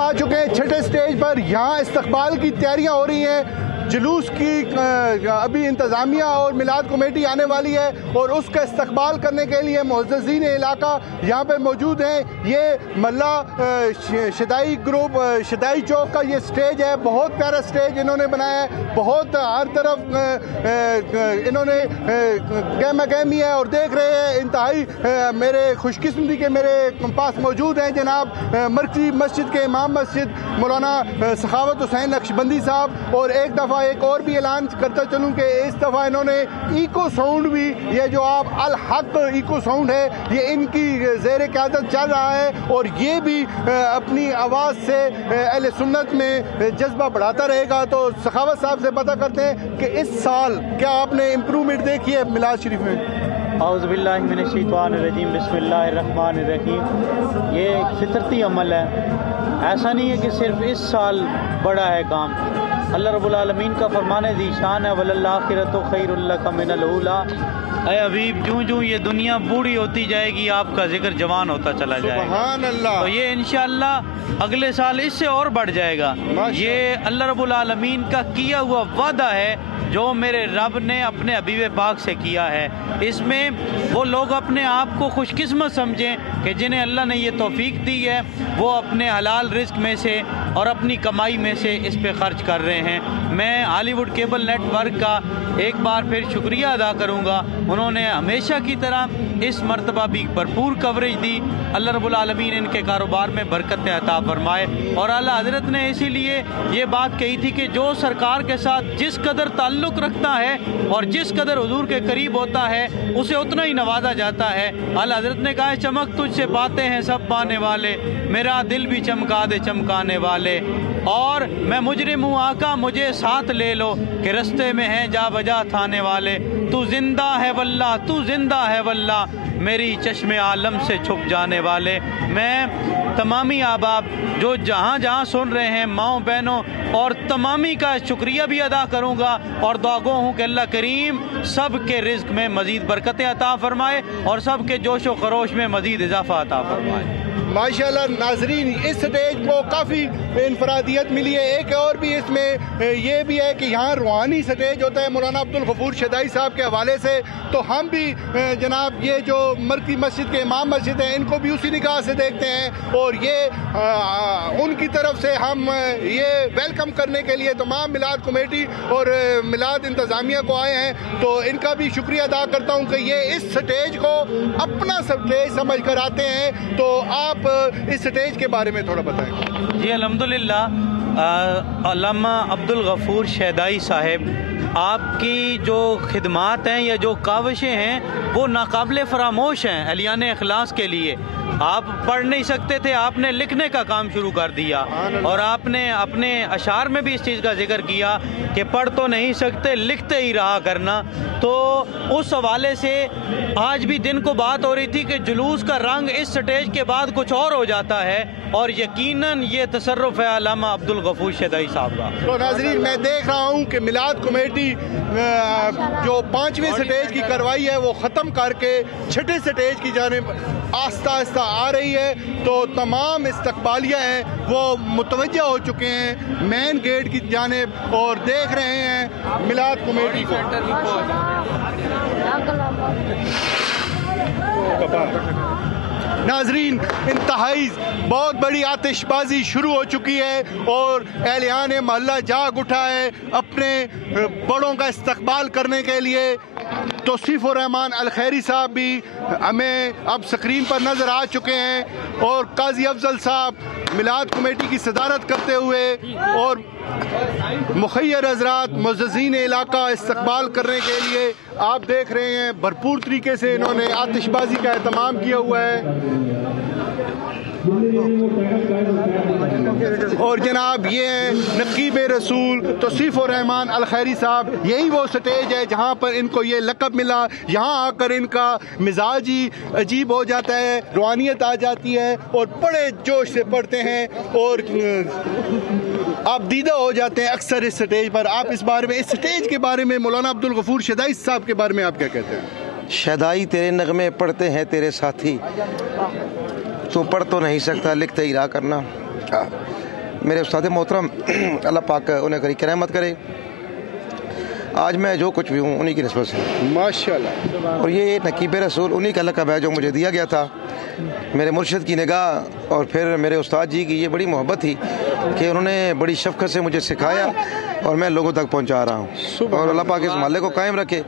आ चुके हैं छठे स्टेज पर। यहाँ इस्तकबाल की तैयारियां हो रही हैं। जुलूस की अभी इंतज़ामिया और मिलाद कमेटी आने वाली है और उसका इस्तकबाल करने के लिए मुअज़्ज़ज़ीन इलाका यहाँ पे मौजूद हैं। ये मल्ला शदाई ग्रुप शदाई चौक का ये स्टेज है। बहुत प्यारा स्टेज इन्होंने बनाया है। बहुत हर तरफ इन्होंने गहमा गहमी है और देख रहे हैं इंतहाई मेरे खुशकिस्मती के मेरे पास मौजूद हैं जनाब मरकज़ी मस्जिद के इमाम मस्जिद मौलाना सखावत हुसैन नक्शबंदी साहब। और एक दफ़ा एक और भी ऐलान करता चलूँ कि इस दफ़ा इन्होंने इको साउंड भी, ये जो आप अल हक इको साउंड है, ये इनकी ज़ेर क़यादत चल रहा है और ये भी अपनी आवाज़ से अहले सुन्नत में जज्बा बढ़ाता रहेगा। तो सखावत साहब से पता करते हैं कि इस साल क्या आपने इम्प्रूवमेंट देखी है मिलाद शरीफ में? औज़ुबिल्लाहि मिनश्शैतानिर्रजीम बिस्मिल्लाहिर्रहमानिर्रहीम। ये एक फितरती अमल है, ऐसा नहीं है कि सिर्फ इस साल बड़ा है काम। अल्लाह रब्बुल आलमीन का फरमाने ज़ीशान है वल्लाखिरतु खैरुल लका मिनल ऊला। ऐ हबीब, जूँ जूँ ये दुनिया बूढ़ी होती जाएगी आपका जिक्र जवान होता चला जाएगा। सुभान अल्लाह। तो ये इंशाअल्लाह अगले साल इससे और बढ़ जाएगा। ये अल्लाह रब्बुल आलमीन का किया हुआ वादा है जो मेरे रब ने अपने हबीब पाक से किया है। इसमें वो लोग अपने आप को खुशकिस्मत समझें कि जिन्हें अल्लाह ने ये तौफीक दी है वो अपने हलाल रिस्क में से और अपनी कमाई में से इस पे खर्च कर रहे हैं। मैं हॉलीवुड केबल नेटवर्क का एक बार फिर शुक्रिया अदा करूँगा। उन्होंने हमेशा की तरह इस मरतबा भी भरपूर कवरेज दी। अल्लाह रब्बुल आलमीन इनके कारोबार में बरकत अता फरमाए। और आला हज़रत ने इसीलिए ये बात कही थी कि जो सरकार के साथ जिस कदर ताल्लुक़ रखता है और जिस कदर हुजूर के करीब होता है उसे उतना ही नवाजा जाता है। आला हज़रत ने कहा है, चमक तुझसे पाते हैं सब पाने वाले, मेरा दिल भी चमका दे चमकाने वाले। और मैं मुजरिम हूँ आका मुझे साथ ले लो कि रस्ते में हैं जा बजा थाने वाले। तू जिंदा है वल्लाह, तू जिंदा है वल्लाह, मेरी चश्मे आलम से छुप जाने वाले। मैं तमामी आबाब जो जहाँ जहाँ सुन रहे हैं, माओ बहनों और तमामी का शुक्रिया भी अदा करूँगा और दुआ गो हूँ कि अल्लाह करीम सब के रिज़्क़ में मज़ीद बरकतें अता फ़रमाए और सब के जोश व खरोश में मज़ीद इजाफ़ा अता फ़रमाए। माशाल्लाह नाजरीन, इस स्टेज को काफ़ी इनफरादियत मिली है। एक और भी इसमें ये भी है कि यहाँ रूहानी स्टेज होता है मौलाना अब्दुल गफूर शदाई साहब के हवाले से। तो हम भी जनाब ये जो मरकज़ी मस्जिद के इमाम मस्जिद हैं इनको भी उसी निगाह से देखते हैं और ये उनकी तरफ से हम ये वेलकम करने के लिए तमाम मिलाद कमेटी और मिलाद इंतज़ामिया को आए हैं। तो इनका भी शुक्रिया अदा करता हूँ कि ये इस स्टेज को अपना स्टेज समझ कर आते हैं। तो आप इस स्टेज के बारे में थोड़ा बताएं। जी अल्हम्दुलिल्लाह, अल्लामा अब्दुल गफूर शदाई साहब आपकी जो खिदमात हैं या जो काविशें हैं वो नाकाबिले फरामोश हैं अलियान इखलास के लिए। आप पढ़ नहीं सकते थे, आपने लिखने का काम शुरू कर दिया और आपने अपने अशार में भी इस चीज़ का जिक्र किया कि पढ़ तो नहीं सकते लिखते ही रहा करना। तो उस हवाले से आज भी दिन को बात हो रही थी कि जुलूस का रंग इस स्टेज के बाद कुछ और हो जाता है और यकीनन ये तसर्रुफ़ है अल्लामा अब्दुल गफूर शदाई साहब का। तो नाज़रीन, मैं देख रहा हूँ कि मिलाद कमेटी जो 5वें स्टेज की कार्रवाई है वो ख़त्म करके छठे स्टेज की जानिब आस्ता आस्ता आ रही है। तो तमाम इस्तकबालिया हैं वो मुतवज्जा हो चुके हैं मेन गेट की जानिब और देख रहे हैं मिलाद कमेटी को। नाजरीन, इंतहाई बहुत बड़ी आतिशबाजी शुरू हो चुकी है और एहलियान महल्ला जाग उठा है अपने बड़ों का इस्तकबाल करने के लिए। तौसीफ़ुर रहमान अल खैरी साहब भी हमें अब स्क्रीन पर नज़र आ चुके हैं और काजी अफजल साहब मिलाद कमेटी की सदारत करते हुए और मुखय्यर हज़रात मुअज़्ज़ज़ीन इलाका इस्तकबाल करने के लिए आप देख रहे हैं भरपूर तरीके से इन्होंने आतिशबाजी का एहतमाम किया हुआ है। और जनाब ये हैं नकीब रसूल तौसीफ़ुर रहमान अल खैरी साहब। यही वो स्टेज है जहाँ पर इनको ये लक़ब मिला। यहाँ आकर इनका मिजाज ही अजीब हो जाता है, रूहानियत आ जाती है और बड़े जोश से पढ़ते हैं और आप दीदा हो जाते हैं अक्सर इस स्टेज पर। आप इस बारे में, इस स्टेज के बारे में, मौलाना अब्दुल गफूर शदाई साहब के बारे में आप क्या कहते हैं? शदाई तेरे नगमे पढ़ते हैं तेरे साथी, तू पढ़ तो नहीं सकता लिखते ही रहा करना। मेरे उस्ताद मोहतरम अल्लाह पाक उन्हें करी रहमत करे। आज मैं जो कुछ भी हूँ उन्हीं की निस्बत से माशाल्लाह। और ये नकीब रसूल उन्हीं का लक़ब है जो मुझे दिया गया था। मेरे मुर्शिद की निगाह और फिर मेरे उस्ताद जी की ये बड़ी मोहब्बत थी कि उन्होंने बड़ी शफ़क़त से मुझे सिखाया और मैं लोगों तक पहुँचा रहा हूँ। और अल्लाह पाक इस मोहल्ले को कायम रखे।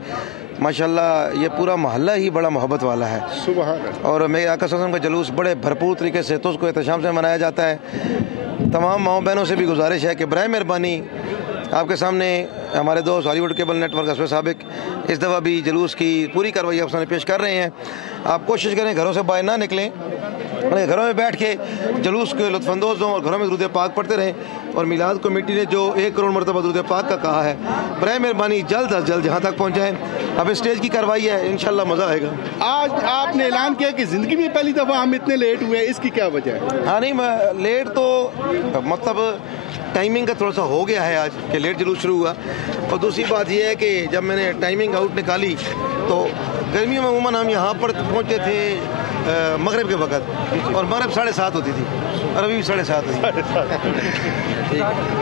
माशाल्लाह ये पूरा मोहल्ला ही बड़ा मोहब्बत वाला है। सुभान। और मेरे आका सल्लल्लाहु अलैहि वसल्लम का जुलूस बड़े भरपूर तरीके से तो उसको एहतशाम से मनाया जाता है। तमाम माओ बहनों से भी गुजारिश है कि बराए मेहरबानी आपके सामने हमारे दोस्त हॉलीवुड केबल नेटवर्क असफ़ साबिक इस दफ़ा भी जुलूस की पूरी कार्रवाई आप सामने पेश कर रहे हैं। आप कोशिश करें घरों से बाहर ना निकलें, घरों में बैठ के जुलूस के लुत्फ़अंदोज़ हों और घरों में दुरूद पाक पढ़ते रहें। और मिलाद कमेटी ने जो 1 करोड़ मरतबा दुरूद पाक का कहा है, बराए मेहरबानी जल्द अज जल्द यहाँ तक पहुँचाएँ। अब स्टेज की कार्रवाई है, इंशाल्लाह मज़ा आएगा। आज आपने ऐलान किया कि ज़िंदगी में पहली दफ़ा हम इतने लेट हुए हैं, इसकी क्या वजह है? हाँ नहीं, लेट तो मतलब टाइमिंग का थोड़ा सा हो गया है आज कि लेट जुलूस शुरू हुआ। और दूसरी बात यह है कि जब मैंने टाइमिंग आउट निकाली तो गर्मियों में अमूमन हम यहाँ पर पहुँचते थे मगरिब के वक़्त और मगरिब 7:30 होती थी और अभी भी 7:30 हुई।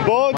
बहुत